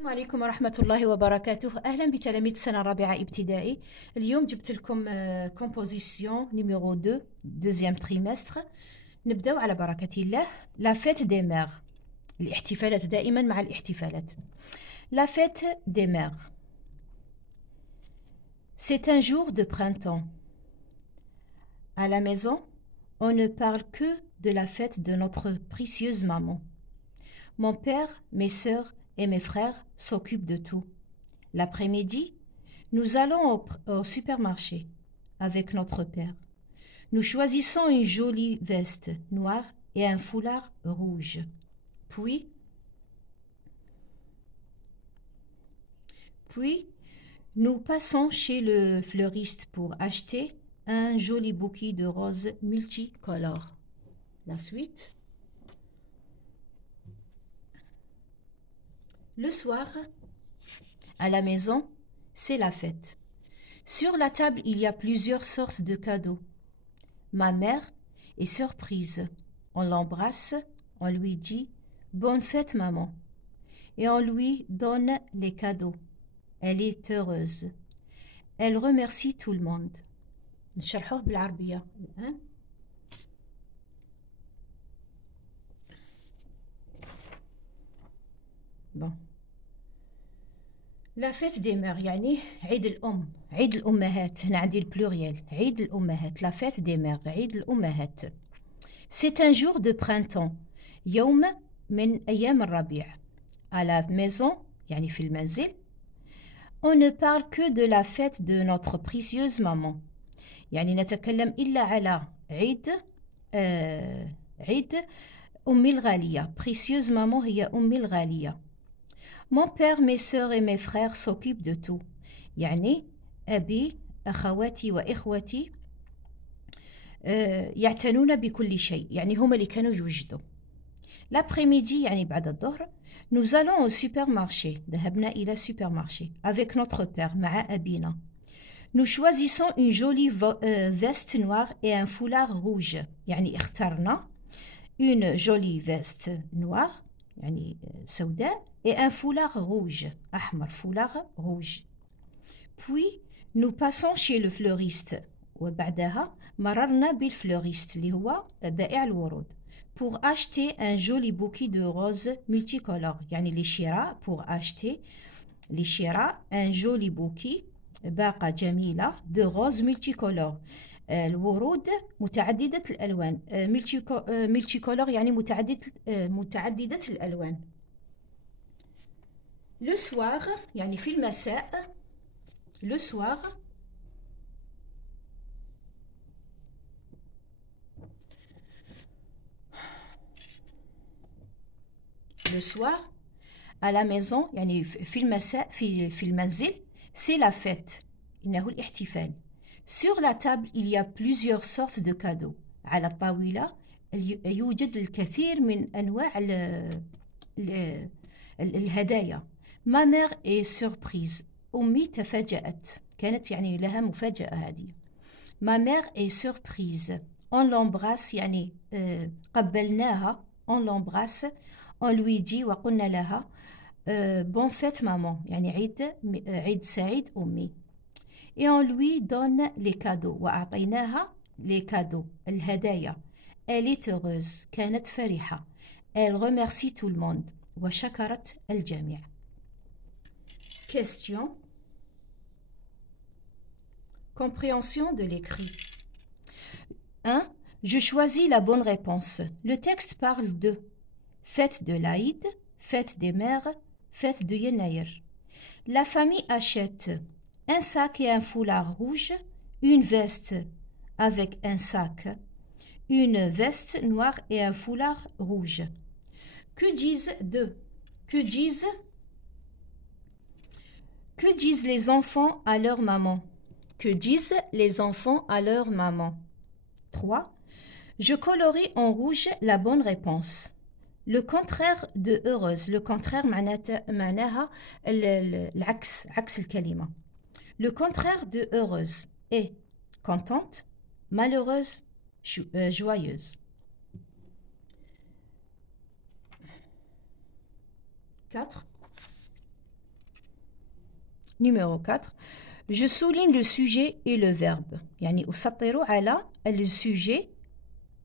السلام عليكم ورحمة الله وبركاته. أهلا بتلاميذ سنة رابعة ابتدائي. اليوم جبت لكم كومبوزيسيون نيميرو 2 دوزيام تريمستر. نبداو على بركة الله. لا فيت دي مير، الاحتفالات، دائما مع الاحتفالات. لا فيت دي مير c'est un jour de printemps. À la maison, on ne parle que de la fête de notre précieuse maman. Mon père, mes sœurs et mes frères s'occupent de tout. L'après-midi, nous allons au supermarché avec notre père. Nous choisissons une jolie veste noire et un foulard rouge. Puis, nous passons chez le fleuriste pour acheter un joli bouquet de roses multicolores. La suite. Le soir, à la maison, c'est la fête. Sur la table, il y a plusieurs sortes de cadeaux. Ma mère est surprise. On l'embrasse, on lui dit « Bonne fête, maman » et on lui donne les cadeaux. Elle est heureuse. Elle remercie tout le monde. نشرحوه بالعربية الآن. Bon. لا فيت دي مير يعني عيد الأم، عيد الأمهات. هنا عندي البلوريال، عيد الأمهات. لا فيت دي مير، عيد الأمهات. C'est un jour de printemps، يوم من أيام الربيع. À la maison يعني في المنزل. On ne parle que de la fête de notre précieuse maman، يعني نتكلم إلا على عيد أمي الغالية. précieuse maman هي أمي الغالية. Mon père, mes sœurs et mes frères s'occupent de tout. يعني أبي، أخواتي وإخوتي يعتنون بكل شيء، يعني هم اللي كانوا يوجدوا. L'après-midi يعني بعد الظهر. Nous allons au supermarché، ذهبنا إلى supermarché avec notre père، مع أبينا. Nous choisissons une jolie veste noire et un foulard rouge، يعني اخترنا une jolie veste noire يعني سوداء et un foulard rouge أحمر، foulard rouge. Puis nous passons chez le fleuriste، وبعدها مررنا بالفلوريست اللي هو بائع الورود pour acheter un joli bouquet de roses multicolores، يعني لشراء pour acheter لشراء un joli bouquet باقة جميلة de roses multicolores، الورود متعددة الألوان. multicolore يعني متعددة الألوان. Le soir يعني في المساء. Le soir à la maison يعني في المساء في المنزل. c'est la fête، إنه الاحتفال. Sur la table il y a plusieurs sortes de cadeaux. على الطاولة يوجد الكثير من أنواع الهدايا. Ma mère est surprise، أمي تفاجأت، كانت يعني لها مفاجأة هذه. Ma mère est surprise. On l'embrasse يعني قبلناها. On l'embrasse. On lui dit وقلنا لها bonne fête maman، يعني عيد سعيد أمي. Et on lui donne les cadeaux، وأعطيناها les cadeaux الهدايا. Elle est heureuse، كانت فرحة. Elle remercie tout le monde، وشكرت الجميع. Question. Compréhension de l'écrit. 1. Je choisis la bonne réponse. Le texte parle de fête de l'Aïd, fête des mères, fête de Yenayr. La famille achète un sac et un foulard rouge, une veste avec un sac, une veste noire et un foulard rouge. Que disent d'eux? Que disent les enfants à leur maman? Que disent les enfants à leur maman? 3. Je colorie en rouge la bonne réponse. Le contraire de heureuse. Le contraire معناها العكس، عكس الكلمة. Le contraire de heureuse est contente, malheureuse, joyeuse. 4. Numéro 4. Je souligne le sujet et le verbe. يعني أسطر على le sujet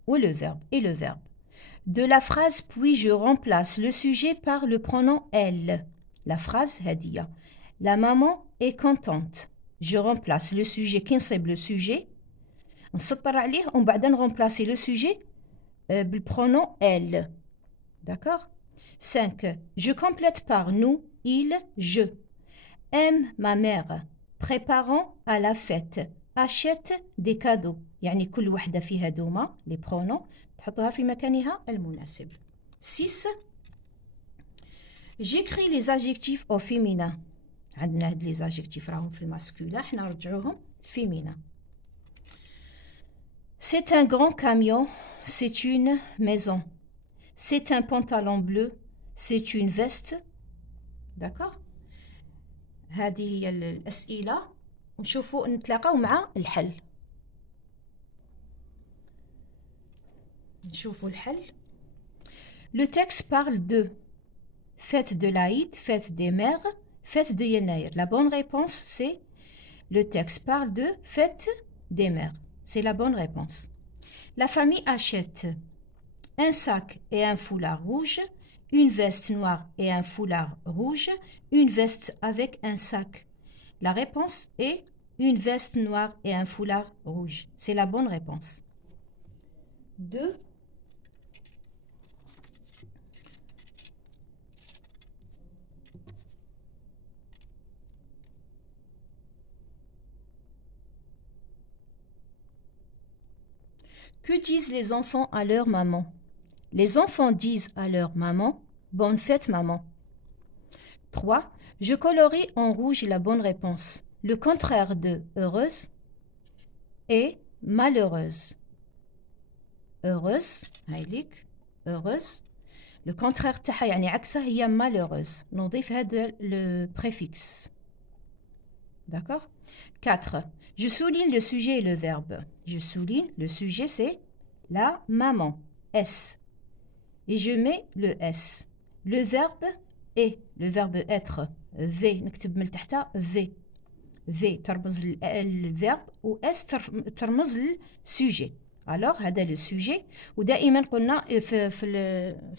ou le verbe et le verbe. De la phrase puis je remplace le sujet par le pronom elle. La phrase هدية. La maman est contente. Je remplace le sujet كي نصيب le sujet نسطر عليه ومن بعد نرمبلاسي le sujet بالpronom elle. D'accord? 5. Je complète par nous, il, je. Aime ma mère. Préparons à la fête. Achète des cadeaux. يعني كل وحدة فيها دوما les pronoms تحطوها في مكانها المناسب. 6. J'écris les adjectifs au féminin. عندنا هاد les adjectifs راهم في الماسكولا احنا نرجعوهم féminin. C'est un grand camion, c'est une maison. C'est un pantalon bleu, c'est une veste. D'accord? هذه هي الأسئلة ونشوفوا نتلاقاو مع الحل. نشوفوا الحل. Le texte parle de fête de l'Aïd, fête des mères, fête de Yenaïr. La bonne réponse c'est le texte parle de fête des mères. C'est la bonne réponse. La famille achète un sac et un foulard rouge, une veste noire et un foulard rouge, une veste avec un sac. La réponse est une veste noire et un foulard rouge. C'est la bonne réponse. 2. Que disent les enfants à leur maman? Les enfants disent à leur maman « Bonne fête, maman ». 3. Je colorie en rouge la bonne réponse. Le contraire de « heureuse » est « malheureuse ». Heureuse, هايليك heureuse. Le contraire تاعها يعني عكسها هي malheureuse. نضيف هذا le préfixe. D'accord? 4. Je souligne le sujet et le verbe. Je souligne, le sujet c'est la maman, S. Et je mets le S. Le verbe est, le verbe être, V. نكتب من تحتها V. V ترمز الverbe و S ترمز السوجي. Alors هذا le sujet ودائما قلنا في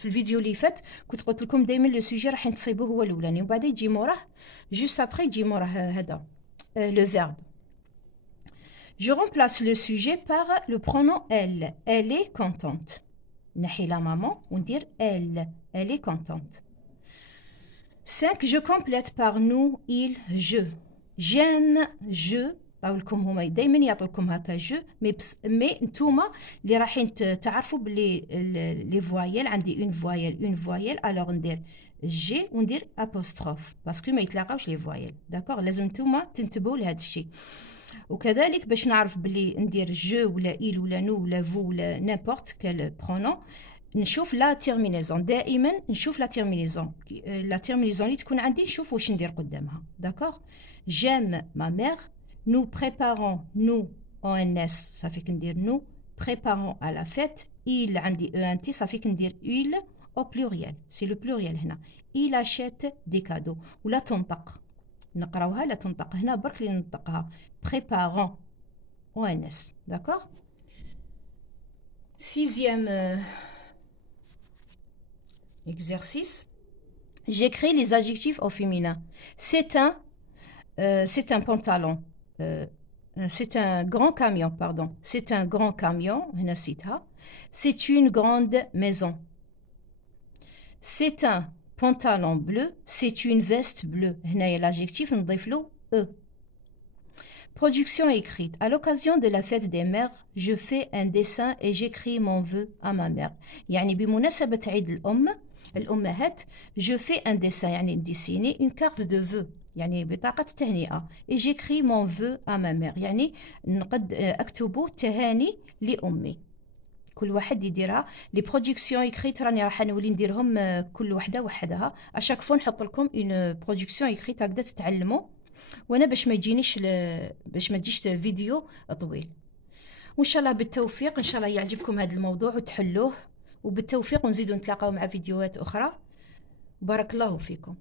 الفيديو اللي فات كنت قلت لكم دائما لو سوجي راح تصيبوه هو الاولاني وبعد يجي موراه جوست ابري يجي موراه هذا le verbe. Je remplace le sujet par le pronom elle. Elle est contente. نحي la maman وندير elle. Elle est contente. 5. Je complète par nous, il, je. J'aime, je. طاولكم هما دائما يعطولكم هكا جو مي نتوما اللي رايحين تعرفوا بلي لي فوايل عندي اون فوايل الوغ ندير جي وندير ابوستروف باسكو ما يتلاقاوش لي فوايل. داكوغ لازم نتوما تنتبهوا لهذا الشيء. وكذلك باش نعرف بلي ندير جو ولا إل ولا نو ولا فو ولا نيمبورت كال برونون نشوف لا تيرمينيزون. دائما نشوف لا تيرمينيزون اللي تكون عندي نشوف واش ندير قدامها. داكوغ جيم ما مير. Nous préparons, nous, ONS, ça fait qu'on dit nous, préparons à la fête. Il, on dit ENT, ça fait qu'on dit il au pluriel. C'est le pluriel. هنا. Il achète des cadeaux. Ou la تنطق. نقراوها لا تنطق. هنا برك اللي ننطقها. Préparons, ONS. D'accord? 6e exercice. J'écris les adjectifs au féminin. C'est un pantalon. C'est un grand camion, pardon. C'est un grand camion. C'est une grande maison. C'est un pantalon bleu. C'est une veste bleue. L'adjectif, on dit E. Production écrite. À l'occasion de la fête des mères, je fais un dessin et j'écris mon vœu à ma mère. يعني بمناسبة عيد الأمهات, je fais un dessin, يعني dessiner une carte de vœux. يعني بطاقة تهنئة. Et j'écris mon vœu à ma mère. يعني نقد أكتب تهاني لأمي. كل واحد يديرها. لي برودكسيون إكريت راني راح نولي نديرهم كل وحدة وحدها. أشاك فوا نحط لكم اون برودكسيون إكريت هكذا تتعلموا. وأنا باش ما تجيش فيديو طويل. وإن شاء الله بالتوفيق. إن شاء الله يعجبكم هذا الموضوع وتحلوه. وبالتوفيق ونزيدوا نتلاقاو مع فيديوهات أخرى. بارك الله فيكم.